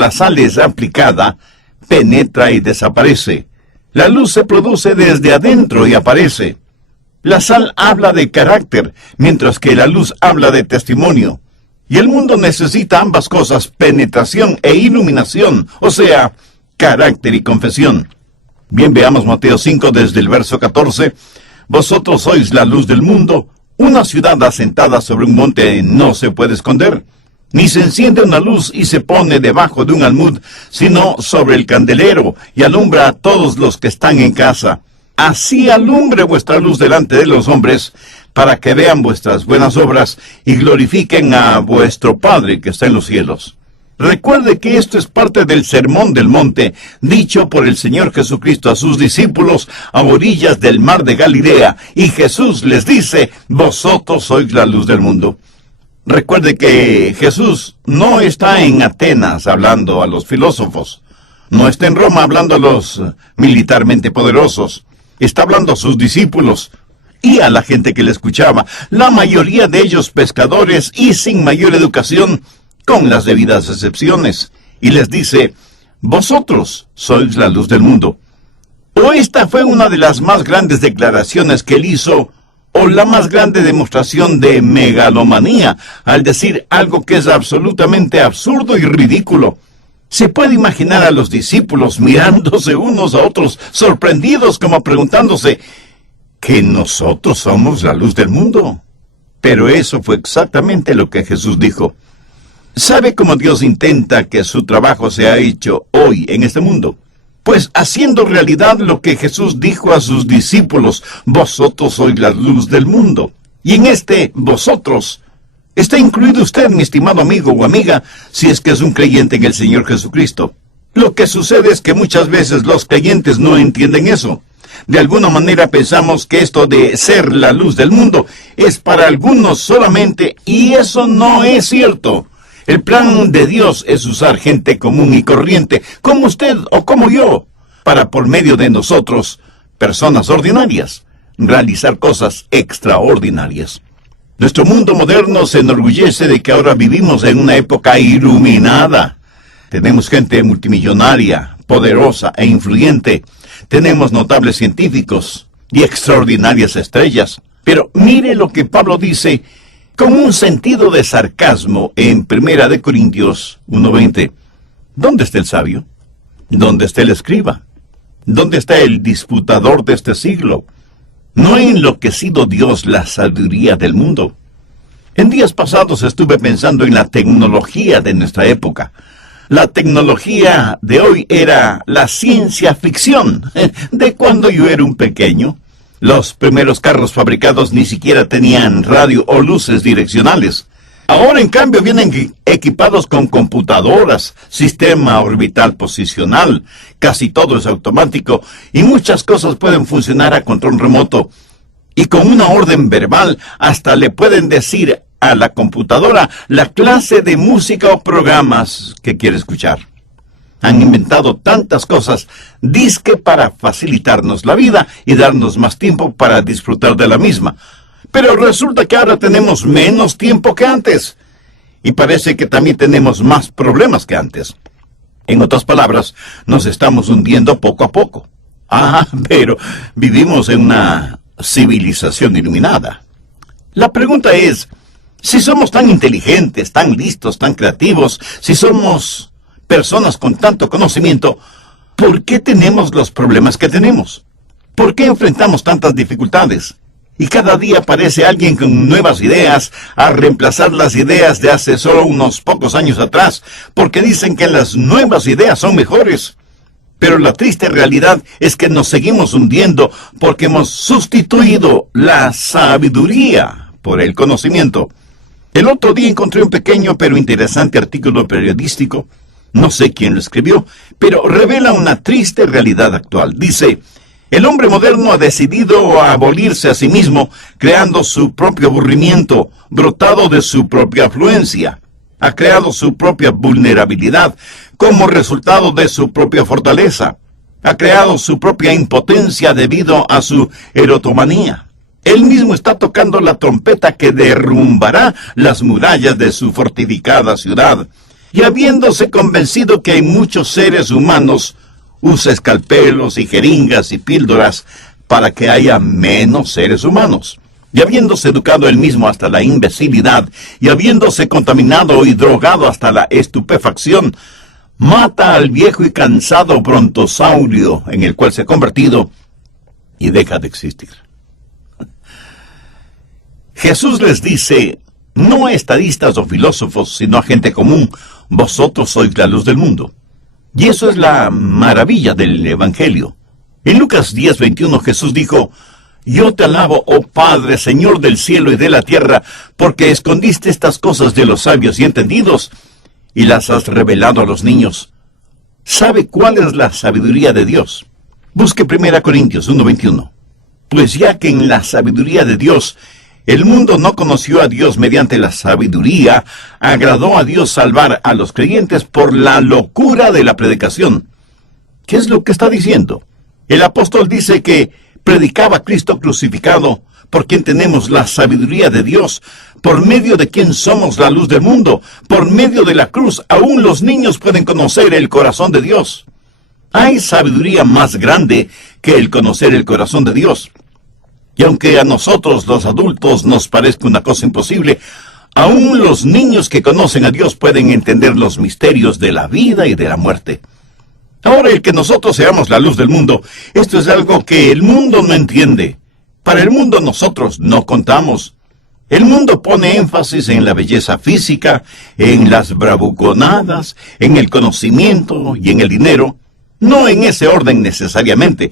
la sal es aplicada, penetra y desaparece. La luz se produce desde adentro y aparece. La sal habla de carácter, mientras que la luz habla de testimonio. Y el mundo necesita ambas cosas, penetración e iluminación, o sea, carácter y confesión. Bien, veamos Mateo 5 desde el verso 14. Vosotros sois la luz del mundo. Una ciudad asentada sobre un monte no se puede esconder. Ni se enciende una luz y se pone debajo de un almud, sino sobre el candelero, y alumbra a todos los que están en casa. Así alumbre vuestra luz delante de los hombres, para que vean vuestras buenas obras y glorifiquen a vuestro Padre que está en los cielos. Recuerde que esto es parte del Sermón del Monte, dicho por el Señor Jesucristo a sus discípulos a orillas del mar de Galilea, y Jesús les dice, vosotros sois la luz del mundo. Recuerde que Jesús no está en Atenas hablando a los filósofos, no está en Roma hablando a los militarmente poderosos, está hablando a sus discípulos y a la gente que le escuchaba, la mayoría de ellos pescadores y sin mayor educación, con las debidas excepciones, y les dice, vosotros sois la luz del mundo. O esta fue una de las más grandes declaraciones que él hizo, o la más grande demostración de megalomanía, al decir algo que es absolutamente absurdo y ridículo. Se puede imaginar a los discípulos mirándose unos a otros, sorprendidos como preguntándose, ¿que nosotros somos la luz del mundo? Pero eso fue exactamente lo que Jesús dijo. ¿Sabe cómo Dios intenta que su trabajo sea hecho hoy en este mundo? Pues haciendo realidad lo que Jesús dijo a sus discípulos, vosotros sois la luz del mundo. Y en este vosotros está incluido usted, mi estimado amigo o amiga, si es que es un creyente en el Señor Jesucristo. Lo que sucede es que muchas veces los creyentes no entienden eso. De alguna manera pensamos que esto de ser la luz del mundo es para algunos solamente, y eso no es cierto. El plan de Dios es usar gente común y corriente, como usted o como yo, para por medio de nosotros, personas ordinarias, realizar cosas extraordinarias. Nuestro mundo moderno se enorgullece de que ahora vivimos en una época iluminada. Tenemos gente multimillonaria, poderosa e influyente. Tenemos notables científicos y extraordinarias estrellas. Pero mire lo que Pablo dice con un sentido de sarcasmo en 1 Corintios 1:20. ¿Dónde está el sabio? ¿Dónde está el escriba? ¿Dónde está el disputador de este siglo? ¿No ha enloquecido Dios la sabiduría del mundo? En días pasados estuve pensando en la tecnología de nuestra época. La tecnología de hoy era la ciencia ficción de cuando yo era un pequeño. Los primeros carros fabricados ni siquiera tenían radio o luces direccionales. Ahora, en cambio, vienen equipados con computadoras, sistema orbital posicional, casi todo es automático, y muchas cosas pueden funcionar a control remoto. Y con una orden verbal, hasta le pueden decir a la computadora la clase de música o programas que quiere escuchar. Han inventado tantas cosas, dizque para facilitarnos la vida y darnos más tiempo para disfrutar de la misma. Pero resulta que ahora tenemos menos tiempo que antes. Y parece que también tenemos más problemas que antes. En otras palabras, nos estamos hundiendo poco a poco. Pero vivimos en una civilización iluminada. La pregunta es, si somos tan inteligentes, tan listos, tan creativos, si somos personas con tanto conocimiento, ¿por qué tenemos los problemas que tenemos? ¿Por qué enfrentamos tantas dificultades? Y cada día aparece alguien con nuevas ideas a reemplazar las ideas de hace solo unos pocos años atrás, porque dicen que las nuevas ideas son mejores. Pero la triste realidad es que nos seguimos hundiendo porque hemos sustituido la sabiduría por el conocimiento. El otro día encontré un pequeño pero interesante artículo periodístico. No sé quién lo escribió, pero revela una triste realidad actual. Dice, el hombre moderno ha decidido abolirse a sí mismo, creando su propio aburrimiento, brotado de su propia afluencia. Ha creado su propia vulnerabilidad como resultado de su propia fortaleza. Ha creado su propia impotencia debido a su erotomanía. Él mismo está tocando la trompeta que derrumbará las murallas de su fortificada ciudad. y habiéndose convencido que hay muchos seres humanos, usa escalpelos y jeringas y píldoras para que haya menos seres humanos. Y habiéndose educado él mismo hasta la imbecilidad, y habiéndose contaminado y drogado hasta la estupefacción, mata al viejo y cansado brontosaurio en el cual se ha convertido y deja de existir. Jesús les dice, no a estadistas o filósofos, sino a gente común, vosotros sois la luz del mundo. Y eso es la maravilla del Evangelio. En Lucas 10:21 Jesús dijo, yo te alabo, oh Padre, Señor del cielo y de la tierra, porque escondiste estas cosas de los sabios y entendidos, y las has revelado a los niños. ¿Sabe cuál es la sabiduría de Dios? Busque 1 Corintios 1:21. Pues ya que en la sabiduría de Dios, el mundo no conoció a Dios mediante la sabiduría, agradó a Dios salvar a los creyentes por la locura de la predicación. ¿Qué es lo que está diciendo? El apóstol dice que predicaba a Cristo crucificado, por quien tenemos la sabiduría de Dios, por medio de quien somos la luz del mundo. Por medio de la cruz, aún los niños pueden conocer el corazón de Dios. Hay sabiduría más grande que el conocer el corazón de Dios. Y aunque a nosotros, los adultos, nos parezca una cosa imposible, aún los niños que conocen a Dios pueden entender los misterios de la vida y de la muerte. Ahora, el que nosotros seamos la luz del mundo, esto es algo que el mundo no entiende. Para el mundo nosotros no contamos. El mundo pone énfasis en la belleza física, en las bravuconadas, en el conocimiento y en el dinero, no en ese orden necesariamente.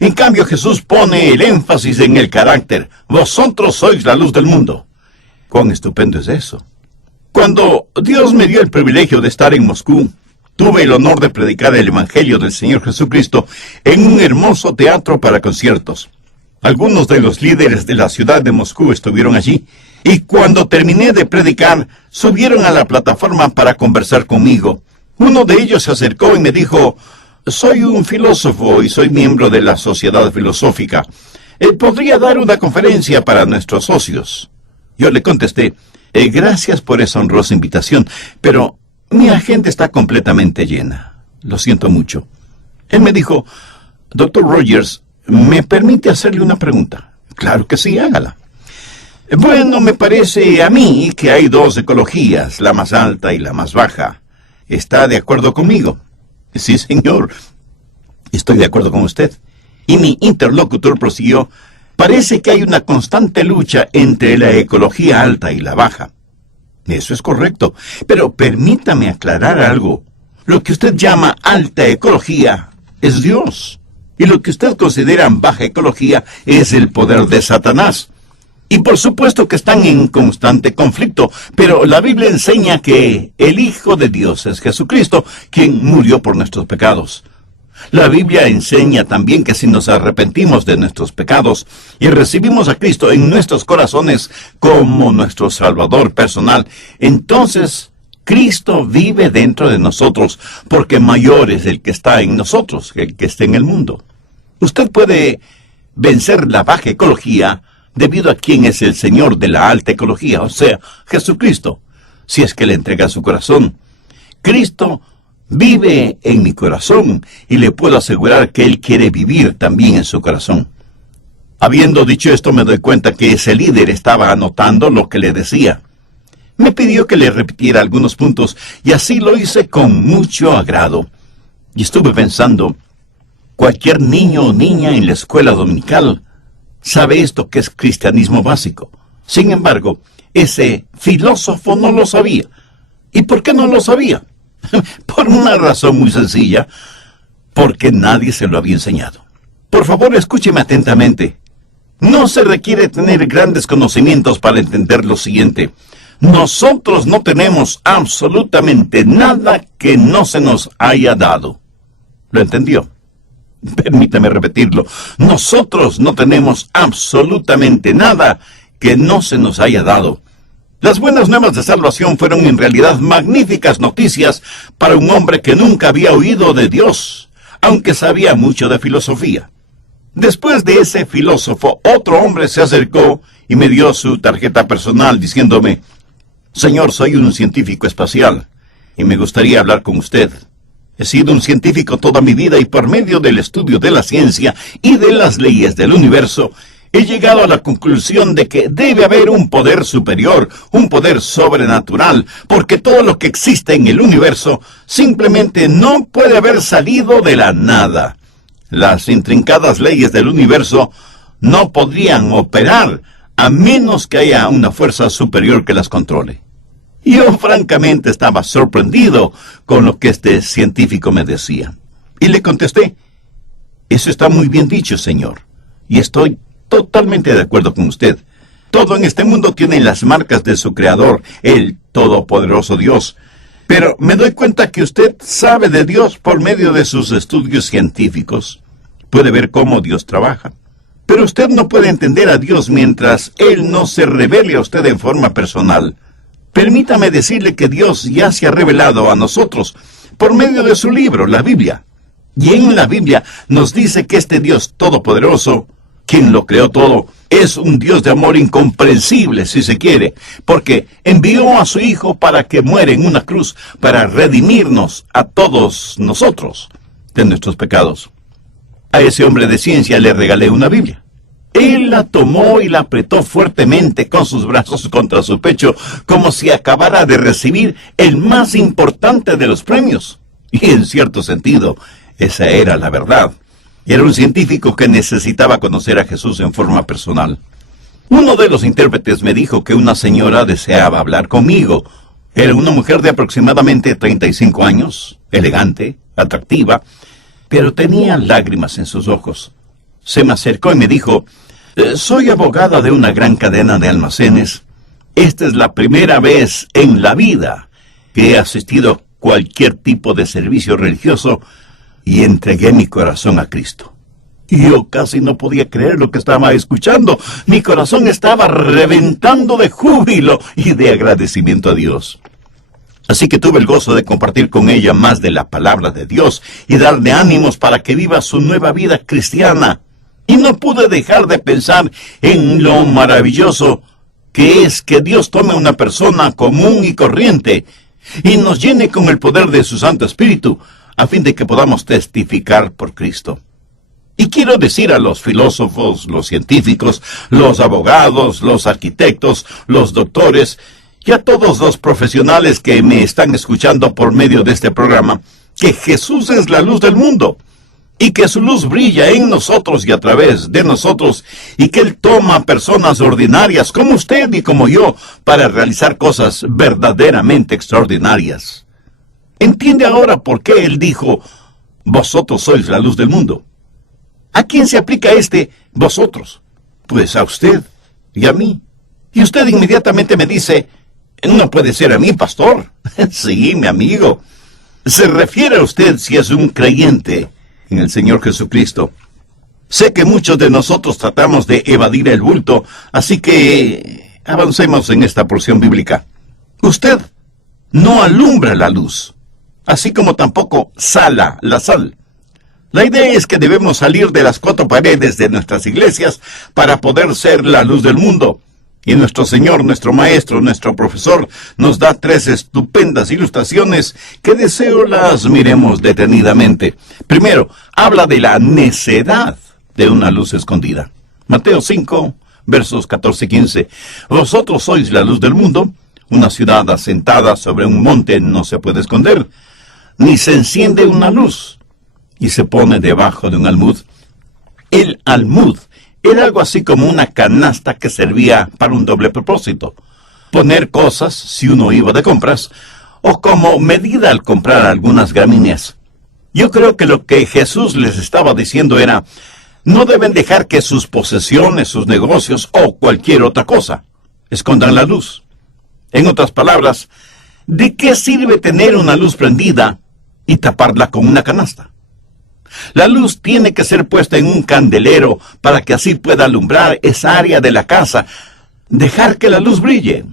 En cambio, Jesús pone el énfasis en el carácter. Vosotros sois la luz del mundo. ¡Cuán estupendo es eso! Cuando Dios me dio el privilegio de estar en Moscú, tuve el honor de predicar el Evangelio del Señor Jesucristo en un hermoso teatro para conciertos. Algunos de los líderes de la ciudad de Moscú estuvieron allí, y cuando terminé de predicar, subieron a la plataforma para conversar conmigo. Uno de ellos se acercó y me dijo, soy un filósofo y soy miembro de la Sociedad Filosófica. ¿Podría dar una conferencia para nuestros socios? Yo le contesté, gracias por esa honrosa invitación, pero mi agenda está completamente llena. Lo siento mucho. Él me dijo, Dr. Rogers, ¿me permite hacerle una pregunta? Claro que sí, hágala. Bueno, me parece a mí que hay dos ecologías, la más alta y la más baja. ¿Está de acuerdo conmigo? Sí, señor. Estoy de acuerdo con usted. Y mi interlocutor prosiguió, parece que hay una constante lucha entre la ecología alta y la baja. Eso es correcto, pero permítame aclarar algo. Lo que usted llama alta ecología es Dios, y lo que usted considera baja ecología es el poder de Satanás. Y por supuesto que están en constante conflicto, pero la Biblia enseña que el Hijo de Dios es Jesucristo, quien murió por nuestros pecados. La Biblia enseña también que si nos arrepentimos de nuestros pecados y recibimos a Cristo en nuestros corazones como nuestro Salvador personal, entonces Cristo vive dentro de nosotros, porque mayor es el que está en nosotros que el que está en el mundo. Usted puede vencer la baja ecología debido a quien es el Señor de la alta ecología, o sea, Jesucristo, si es que le entrega su corazón. Cristo vive en mi corazón y le puedo asegurar que Él quiere vivir también en su corazón. Habiendo dicho esto, me doy cuenta que ese líder estaba anotando lo que le decía. Me pidió que le repitiera algunos puntos y así lo hice con mucho agrado. Y estuve pensando, cualquier niño o niña en la escuela dominical sabe esto que es cristianismo básico. Sin embargo, ese filósofo no lo sabía. ¿Y por qué no lo sabía? Por una razón muy sencilla, porque nadie se lo había enseñado. Por favor, escúcheme atentamente. No se requiere tener grandes conocimientos para entender lo siguiente. Nosotros no tenemos absolutamente nada que no se nos haya dado. ¿Lo entendió? Permítame repetirlo. Nosotros no tenemos absolutamente nada que no se nos haya dado. Las buenas nuevas de salvación fueron en realidad magníficas noticias para un hombre que nunca había oído de Dios, aunque sabía mucho de filosofía. Después de ese filósofo, otro hombre se acercó y me dio su tarjeta personal diciéndome, Señor, soy un científico espacial. y me gustaría hablar con usted. He sido un científico toda mi vida y por medio del estudio de la ciencia y de las leyes del universo, he llegado a la conclusión de que debe haber un poder superior, un poder sobrenatural, porque todo lo que existe en el universo simplemente no puede haber salido de la nada. Las intrincadas leyes del universo no podrían operar a menos que haya una fuerza superior que las controle. Yo francamente estaba sorprendido con lo que este científico me decía. Y le contesté, eso está muy bien dicho, señor, y estoy totalmente de acuerdo con usted. Todo en este mundo tiene las marcas de su creador, el todopoderoso Dios. Pero me doy cuenta que usted sabe de Dios por medio de sus estudios científicos. Puede ver cómo Dios trabaja. Pero usted no puede entender a Dios mientras Él no se revele a usted en forma personal. Permítame decirle que Dios ya se ha revelado a nosotros por medio de su libro, la Biblia. Y en la Biblia nos dice que este Dios todopoderoso, quien lo creó todo, es un Dios de amor incomprensible, si se quiere, porque envió a su Hijo para que muera en una cruz, para redimirnos a todos nosotros de nuestros pecados. A ese hombre de ciencia le regalé una Biblia. Él la tomó y la apretó fuertemente con sus brazos contra su pecho, como si acabara de recibir el más importante de los premios. Y en cierto sentido, esa era la verdad. Era un científico que necesitaba conocer a Jesús en forma personal. Uno de los intérpretes me dijo que una señora deseaba hablar conmigo. Era una mujer de aproximadamente 35 años, elegante, atractiva, pero tenía lágrimas en sus ojos. Se me acercó y me dijo, soy abogada de una gran cadena de almacenes. Esta es la primera vez en la vida que he asistido a cualquier tipo de servicio religioso y entregué mi corazón a Cristo. Yo casi no podía creer lo que estaba escuchando. Mi corazón estaba reventando de júbilo y de agradecimiento a Dios. Así que tuve el gozo de compartir con ella más de la palabra de Dios y darle ánimos para que viva su nueva vida cristiana. Y no pude dejar de pensar en lo maravilloso que es que Dios tome a una persona común y corriente y nos llene con el poder de su Santo Espíritu, a fin de que podamos testificar por Cristo. Y quiero decir a los filósofos, los científicos, los abogados, los arquitectos, los doctores, y a todos los profesionales que me están escuchando por medio de este programa, que Jesús es la luz del mundo, y que su luz brilla en nosotros y a través de nosotros, y que Él toma personas ordinarias como usted y como yo, para realizar cosas verdaderamente extraordinarias. ¿Entiende ahora por qué Él dijo, vosotros sois la luz del mundo? ¿A quién se aplica vosotros? Pues a usted y a mí. Y usted inmediatamente me dice, no puede ser a mí, pastor. Sí, mi amigo. Se refiere a usted si es un creyente en el Señor Jesucristo. Sé que muchos de nosotros tratamos de evadir el bulto, así que avancemos en esta porción bíblica. Usted no alumbra la luz, así como tampoco sala la sal. La idea es que debemos salir de las cuatro paredes de nuestras iglesias para poder ser la luz del mundo. Y nuestro Señor, nuestro Maestro, nuestro Profesor, nos da 3 estupendas ilustraciones que deseo las miremos detenidamente. Primero, habla de la necedad de una luz escondida. Mateo 5, versos 14 y 15. Vosotros sois la luz del mundo. Una ciudad asentada sobre un monte no se puede esconder, ni se enciende una luz y se pone debajo de un almud. El almud era algo así como una canasta que servía para un doble propósito: poner cosas si uno iba de compras, o como medida al comprar algunas gramíneas. Yo creo que lo que Jesús les estaba diciendo era, no deben dejar que sus posesiones, sus negocios o cualquier otra cosa escondan la luz. En otras palabras, ¿de qué sirve tener una luz prendida y taparla con una canasta? La luz tiene que ser puesta en un candelero para que así pueda alumbrar esa área de la casa, dejar que la luz brille.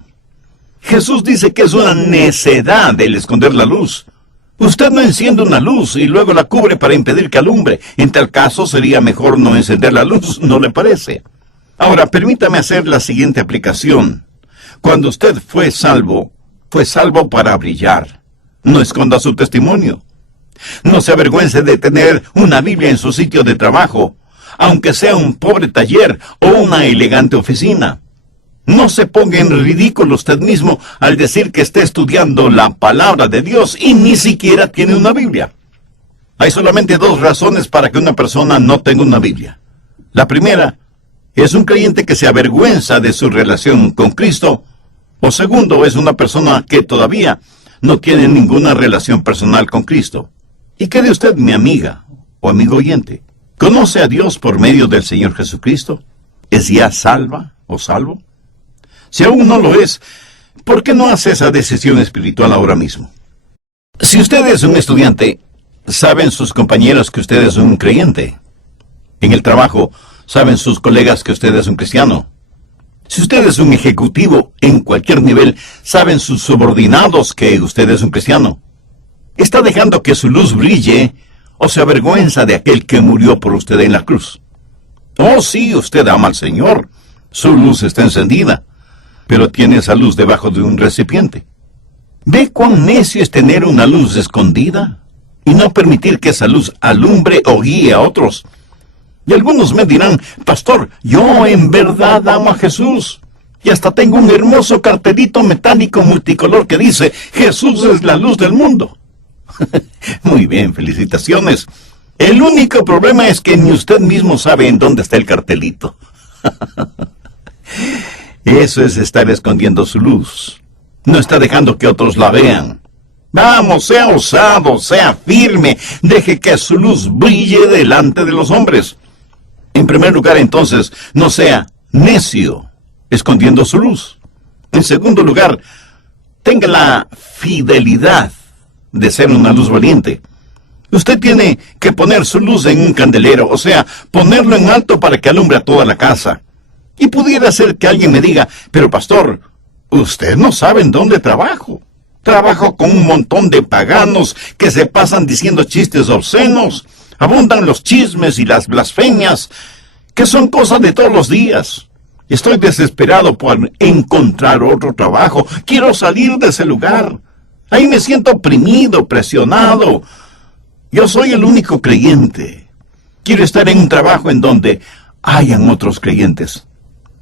Jesús dice que es una necedad el esconder la luz. Usted no enciende una luz y luego la cubre para impedir que alumbre. En tal caso sería mejor no encender la luz, ¿no le parece? Ahora, permítame hacer la siguiente aplicación. Cuando usted fue salvo para brillar. No esconda su testimonio. No se avergüence de tener una Biblia en su sitio de trabajo, aunque sea un pobre taller o una elegante oficina. No se ponga en ridículo usted mismo al decir que está estudiando la palabra de Dios y ni siquiera tiene una Biblia. Hay solamente dos razones para que una persona no tenga una Biblia. La primera es un creyente que se avergüenza de su relación con Cristo, o segundo es una persona que todavía no tiene ninguna relación personal con Cristo. ¿Y qué de usted, mi amiga o amigo oyente? ¿Conoce a Dios por medio del Señor Jesucristo? ¿Es ya salva o salvo? Si aún no lo es, ¿por qué no hace esa decisión espiritual ahora mismo? Si usted es un estudiante, saben sus compañeros que usted es un creyente. En el trabajo, saben sus colegas que usted es un cristiano. Si usted es un ejecutivo en cualquier nivel, saben sus subordinados que usted es un cristiano. ¿Está dejando que su luz brille o se avergüenza de aquel que murió por usted en la cruz? Oh, sí, usted ama al Señor. Su luz está encendida, pero tiene esa luz debajo de un recipiente. ¿Ve cuán necio es tener una luz escondida y no permitir que esa luz alumbre o guíe a otros? Y algunos me dirán, pastor, yo en verdad amo a Jesús. Y hasta tengo un hermoso cartelito metálico multicolor que dice, Jesús es la luz del mundo. Muy bien, felicitaciones. El único problema es que ni usted mismo sabe en dónde está el cartelito. Eso es estar escondiendo su luz. No está dejando que otros la vean. Vamos, sea osado, sea firme. Deje que su luz brille delante de los hombres. En primer lugar, entonces, no sea necio, escondiendo su luz. En segundo lugar, tenga la fidelidad de ser una luz valiente. Usted tiene que poner su luz en un candelero, o sea, ponerlo en alto para que alumbre a toda la casa. Y pudiera ser que alguien me diga, pero pastor, usted no sabe en dónde trabajo. Trabajo con un montón de paganos que se pasan diciendo chistes obscenos. Abundan los chismes y las blasfemias, que son cosas de todos los días. Estoy desesperado por encontrar otro trabajo. Quiero salir de ese lugar. Ahí me siento oprimido, presionado. Yo soy el único creyente. Quiero estar en un trabajo en donde hayan otros creyentes.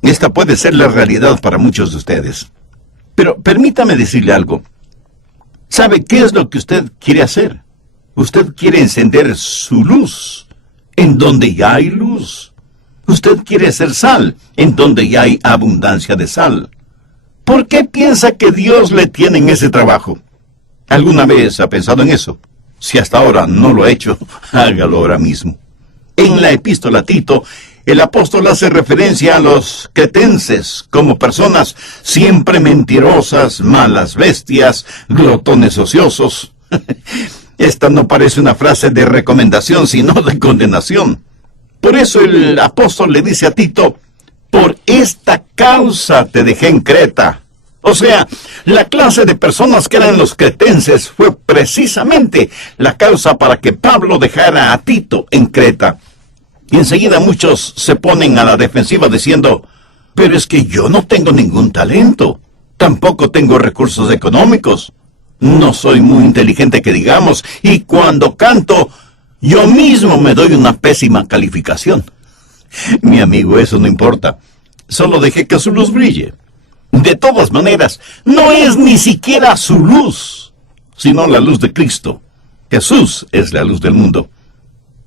Esta puede ser la realidad para muchos de ustedes. Pero permítame decirle algo. ¿Sabe qué es lo que usted quiere hacer? Usted quiere encender su luz en donde ya hay luz. Usted quiere ser sal en donde ya hay abundancia de sal. ¿Por qué piensa que Dios le tiene en ese trabajo? ¿Alguna vez ha pensado en eso? Si hasta ahora no lo ha hecho, hágalo ahora mismo. En la epístola a Tito, el apóstol hace referencia a los cretenses como personas siempre mentirosas, malas bestias, glotones ociosos. Esta no parece una frase de recomendación, sino de condenación. Por eso el apóstol le dice a Tito, por esta causa te dejé en Creta. O sea, la clase de personas que eran los cretenses fue precisamente la causa para que Pablo dejara a Tito en Creta. Y enseguida muchos se ponen a la defensiva diciendo, pero es que yo no tengo ningún talento, tampoco tengo recursos económicos, no soy muy inteligente que digamos, y cuando canto, yo mismo me doy una pésima calificación. Mi amigo, eso no importa, solo deje que su luz brille. De todas maneras, no es ni siquiera su luz, sino la luz de Cristo. Jesús es la luz del mundo.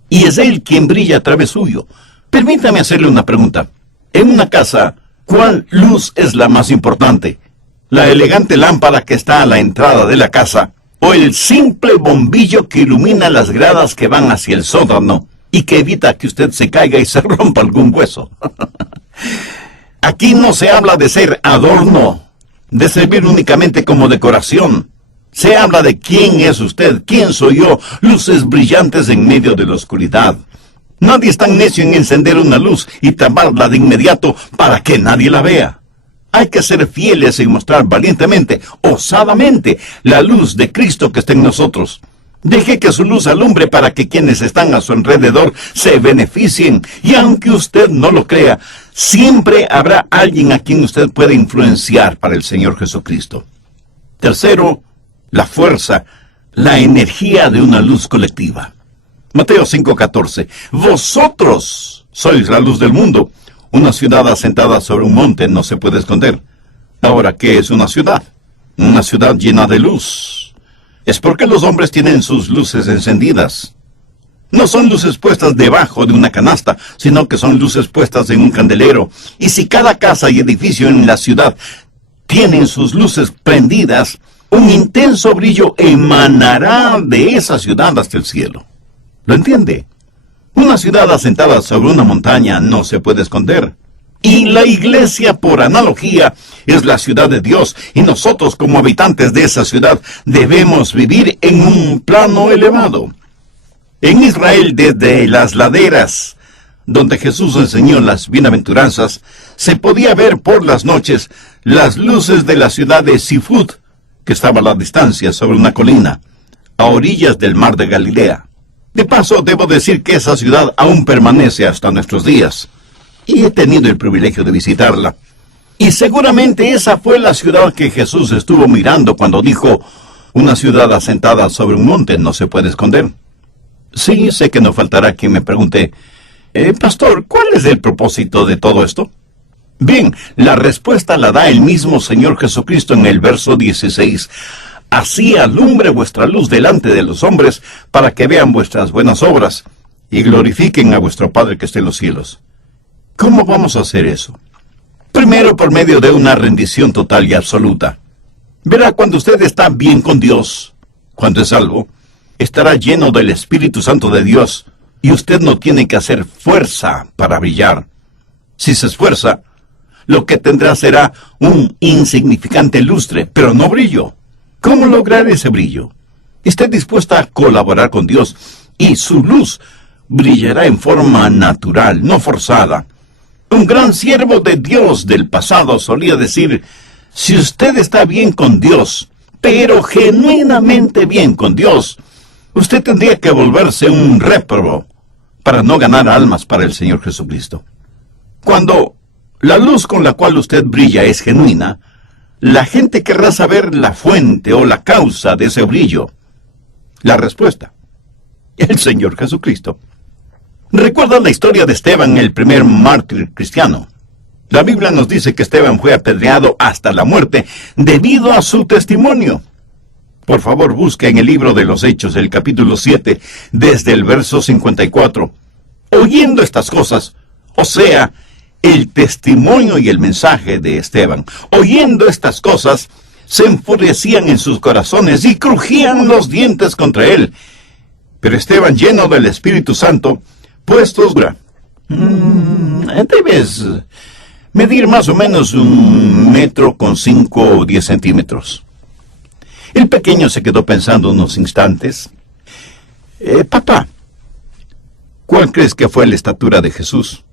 Y es Él quien brilla a través suyo. Permítame hacerle una pregunta. En una casa, ¿cuál luz es la más importante? ¿La elegante lámpara que está a la entrada de la casa? ¿O el simple bombillo que ilumina las gradas que van hacia el sótano y que evita que usted se caiga y se rompa algún hueso? Aquí no se habla de ser adorno, de servir únicamente como decoración. Se habla de quién es usted, quién soy yo, luces brillantes en medio de la oscuridad. Nadie es tan necio en encender una luz y taparla de inmediato para que nadie la vea. Hay que ser fieles en mostrar valientemente, osadamente, la luz de Cristo que está en nosotros. Deje que su luz alumbre para que quienes están a su alrededor se beneficien. Y aunque usted no lo crea, siempre habrá alguien a quien usted puede influenciar para el Señor Jesucristo. Tercero, la fuerza la energía de una luz colectiva. Mateo 5:14. Vosotros sois la luz del mundo. Una ciudad asentada sobre un monte no se puede esconder. Ahora, ¿qué es una ciudad? Una ciudad llena de luz. Es porque los hombres tienen sus luces encendidas. No son luces puestas debajo de una canasta, sino que son luces puestas en un candelero. Y si cada casa y edificio en la ciudad tienen sus luces prendidas, un intenso brillo emanará de esa ciudad hasta el cielo. ¿Lo entiende? Una ciudad asentada sobre una montaña no se puede esconder. Y la iglesia, por analogía, es la ciudad de Dios, y nosotros como habitantes de esa ciudad debemos vivir en un plano elevado. En Israel, desde las laderas donde Jesús enseñó las bienaventuranzas, se podía ver por las noches las luces de la ciudad de Sifut, que estaba a la distancia sobre una colina, a orillas del mar de Galilea. De paso, debo decir que esa ciudad aún permanece hasta nuestros días, y he tenido el privilegio de visitarla. Y seguramente esa fue la ciudad que Jesús estuvo mirando cuando dijo, una ciudad asentada sobre un monte no se puede esconder. Sí, sé que no faltará quien me pregunte, Pastor, ¿cuál es el propósito de todo esto? Bien, la respuesta la da el mismo Señor Jesucristo en el verso 16. Así alumbre vuestra luz delante de los hombres, para que vean vuestras buenas obras, y glorifiquen a vuestro Padre que está en los cielos. ¿Cómo vamos a hacer eso? Primero, por medio de una rendición total y absoluta. Verá, cuando usted está bien con Dios, cuando es salvo, estará lleno del Espíritu Santo de Dios, y usted no tiene que hacer fuerza para brillar. Si se esfuerza, lo que tendrá será un insignificante lustre, pero no brillo. ¿Cómo lograr ese brillo? Esté dispuesta a colaborar con Dios, y su luz brillará en forma natural, no forzada. Un gran siervo de Dios del pasado solía decir, si usted está bien con Dios, pero genuinamente bien con Dios, usted tendría que volverse un réprobo para no ganar almas para el Señor Jesucristo. Cuando la luz con la cual usted brilla es genuina, la gente querrá saber la fuente o la causa de ese brillo. La respuesta: el Señor Jesucristo. ¿Recuerda la historia de Esteban, el primer mártir cristiano? La Biblia nos dice que Esteban fue apedreado hasta la muerte debido a su testimonio. Por favor, busque en el libro de los Hechos, el capítulo 7, desde el verso 54. Oyendo estas cosas, o sea, el testimonio y el mensaje de Esteban, oyendo estas cosas, se enfurecían en sus corazones y crujían los dientes contra él. Pero Esteban, lleno del Espíritu Santo, puestos, debes medir más o menos 1 metro con 5 o 10 centímetros. El pequeño se quedó pensando unos instantes. Papá, ¿cuál crees que fue la estatura de Jesús?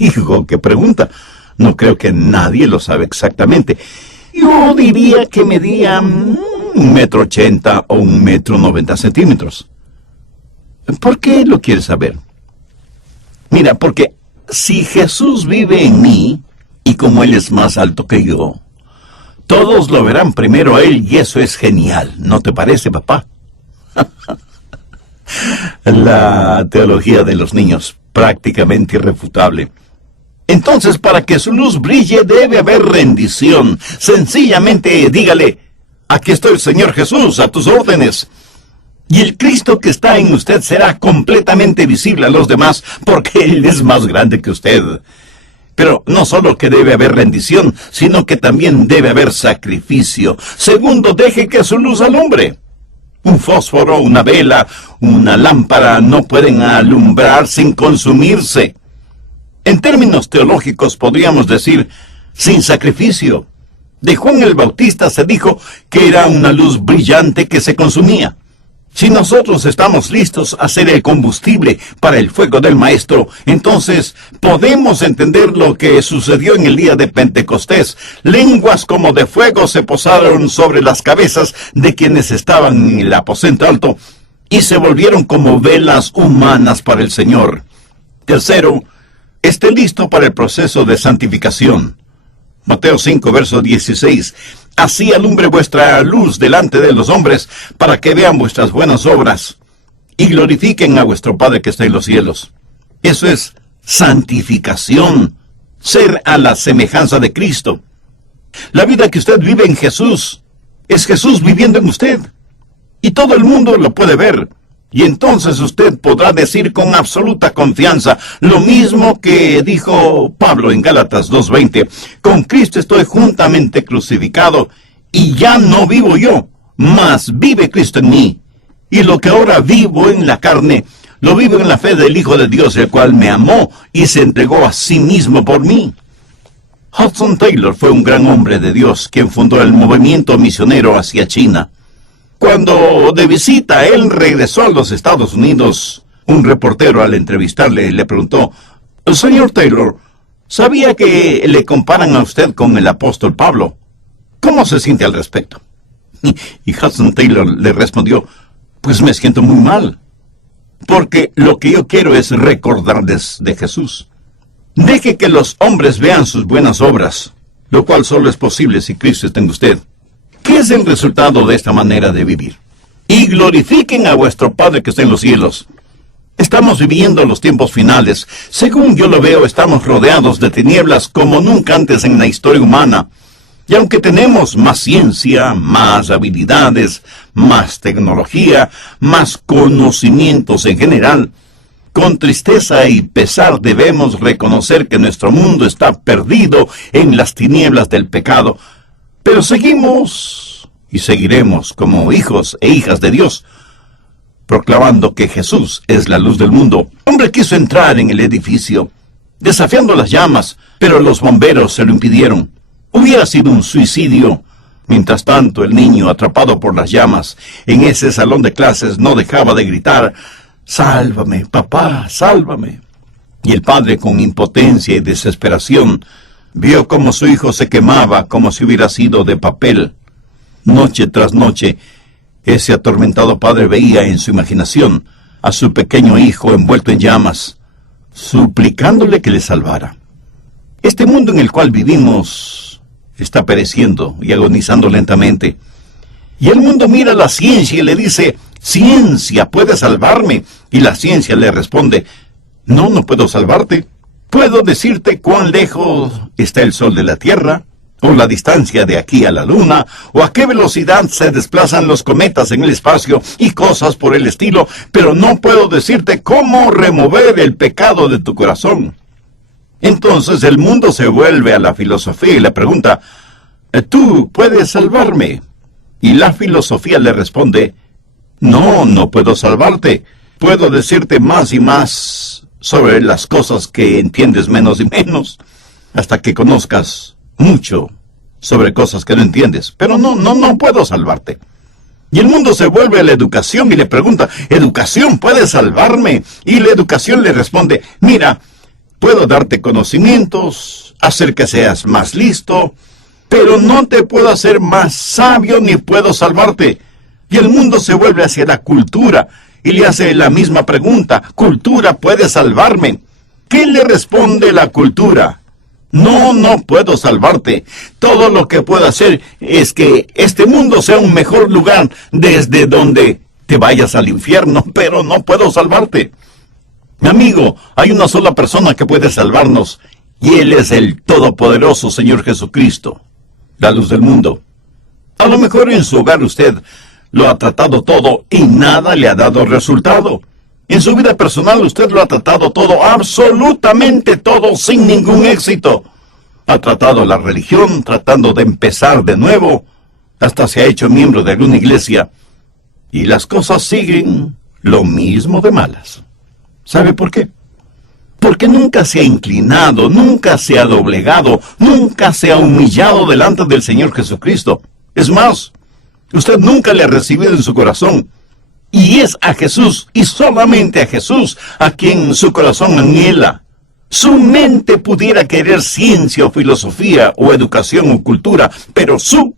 Hijo, qué pregunta. No creo que nadie lo sabe exactamente. Yo diría que medía 1,80 m o 1,90 m. ¿Por qué lo quieres saber? Mira, porque si Jesús vive en mí, y como Él es más alto que yo, todos lo verán primero a Él, y eso es genial. ¿No te parece, papá? La teología de los niños, prácticamente irrefutable. Entonces, para que su luz brille, debe haber rendición. Sencillamente, dígale, aquí estoy, Señor Jesús, a tus órdenes. Y el Cristo que está en usted será completamente visible a los demás, porque Él es más grande que usted. Pero no solo que debe haber rendición, sino que también debe haber sacrificio. Segundo, deje que su luz alumbre. Un fósforo, una vela, una lámpara no pueden alumbrar sin consumirse. En términos teológicos podríamos decir, sin sacrificio. De Juan el Bautista se dijo que era una luz brillante que se consumía. Si nosotros estamos listos a ser el combustible para el fuego del Maestro, entonces podemos entender lo que sucedió en el día de Pentecostés. Lenguas como de fuego se posaron sobre las cabezas de quienes estaban en el aposento alto y se volvieron como velas humanas para el Señor. Tercero, esté listo para el proceso de santificación. Mateo 5, verso 16. Así alumbre vuestra luz delante de los hombres, para que vean vuestras buenas obras y glorifiquen a vuestro Padre que está en los cielos. Eso es santificación, ser a la semejanza de Cristo. La vida que usted vive en Jesús, es Jesús viviendo en usted. Y todo el mundo lo puede ver. Y entonces usted podrá decir con absoluta confianza lo mismo que dijo Pablo en Gálatas 2:20. Con Cristo estoy juntamente crucificado, y ya no vivo yo, mas vive Cristo en mí. Y lo que ahora vivo en la carne, lo vivo en la fe del Hijo de Dios, el cual me amó y se entregó a sí mismo por mí. Hudson Taylor fue un gran hombre de Dios, quien fundó el movimiento misionero hacia China. Cuando de visita él regresó a los Estados Unidos, un reportero al entrevistarle le preguntó: «Señor Taylor, ¿sabía que le comparan a usted con el apóstol Pablo? ¿Cómo se siente al respecto?». Y Hudson Taylor le respondió: «Pues me siento muy mal, porque lo que yo quiero es recordarles de Jesús. Deje que los hombres vean sus buenas obras, lo cual solo es posible si Cristo está en usted». ¿Qué es el resultado de esta manera de vivir? Y glorifiquen a vuestro Padre que está en los cielos. Estamos viviendo los tiempos finales. Según yo lo veo, estamos rodeados de tinieblas como nunca antes en la historia humana. Y aunque tenemos más ciencia, más habilidades, más tecnología, más conocimientos en general, con tristeza y pesar debemos reconocer que nuestro mundo está perdido en las tinieblas del pecado. Pero seguimos y seguiremos como hijos e hijas de Dios, proclamando que Jesús es la luz del mundo. El hombre quiso entrar en el edificio, desafiando las llamas, pero los bomberos se lo impidieron. Hubiera sido un suicidio. Mientras tanto, el niño, atrapado por las llamas, en ese salón de clases no dejaba de gritar: «¡Sálvame, papá, sálvame!». Y el padre, con impotencia y desesperación, vio cómo su hijo se quemaba como si hubiera sido de papel. Noche tras noche, ese atormentado padre veía en su imaginación a su pequeño hijo envuelto en llamas, suplicándole que le salvara. Este mundo en el cual vivimos está pereciendo y agonizando lentamente. Y el mundo mira a la ciencia y le dice: «Ciencia, ¿puede salvarme?». Y la ciencia le responde: «No, no puedo salvarte. Puedo decirte cuán lejos está el Sol de la Tierra, o la distancia de aquí a la Luna, o a qué velocidad se desplazan los cometas en el espacio, y cosas por el estilo, pero no puedo decirte cómo remover el pecado de tu corazón». Entonces el mundo se vuelve a la filosofía y le pregunta: «¿Tú puedes salvarme?». Y la filosofía le responde: «No, no puedo salvarte. Puedo decirte más y más sobre las cosas que entiendes menos y menos, hasta que conozcas mucho sobre cosas que no entiendes. Pero no puedo salvarte». Y el mundo se vuelve a la educación y le pregunta: «¿Educación puede salvarme?». Y la educación le responde: «Mira, puedo darte conocimientos, hacer que seas más listo, pero no te puedo hacer más sabio ni puedo salvarte». Y el mundo se vuelve hacia la cultura y le hace la misma pregunta: «¿Cultura puede salvarme?». ¿Qué le responde la cultura? No puedo salvarte. Todo lo que puedo hacer es que este mundo sea un mejor lugar desde donde te vayas al infierno, pero no puedo salvarte». Mi amigo, hay una sola persona que puede salvarnos, y Él es el todopoderoso Señor Jesucristo, la luz del mundo. A lo mejor en su hogar usted lo ha tratado todo y nada le ha dado resultado. En su vida personal usted lo ha tratado todo, absolutamente todo, sin ningún éxito. Ha tratado la religión, tratando de empezar de nuevo, hasta se ha hecho miembro de alguna iglesia, y las cosas siguen lo mismo de malas. ¿Sabe por qué? Porque nunca se ha inclinado, nunca se ha doblegado, nunca se ha humillado delante del Señor Jesucristo. Es más, usted nunca le ha recibido en su corazón. Y es a Jesús, y solamente a Jesús, a quien su corazón anhela. Su mente pudiera querer ciencia o filosofía o educación o cultura, pero su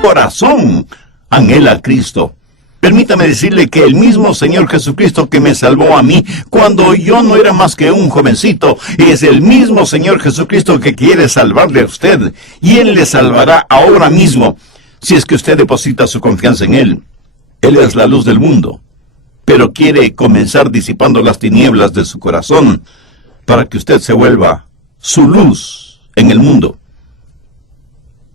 corazón anhela a Cristo. Permítame decirle que el mismo Señor Jesucristo que me salvó a mí cuando yo no era más que un jovencito, es el mismo Señor Jesucristo que quiere salvarle a usted, y Él le salvará ahora mismo, si es que usted deposita su confianza en Él. Él es la luz del mundo, pero quiere comenzar disipando las tinieblas de su corazón para que usted se vuelva su luz en el mundo.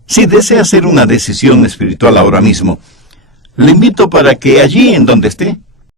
Si desea hacer una decisión espiritual ahora mismo, le invito para que allí en donde esté,